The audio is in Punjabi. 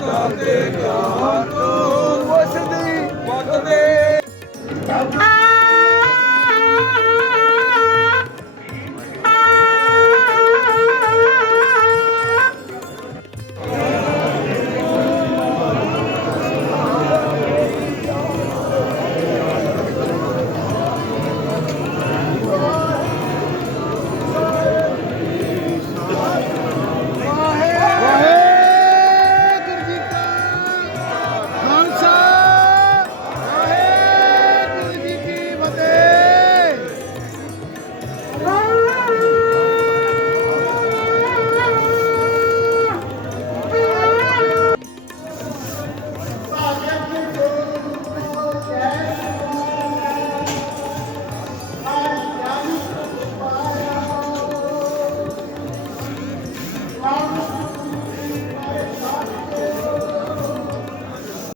ਨਾਮ ਤੇ ਗਿਆਨ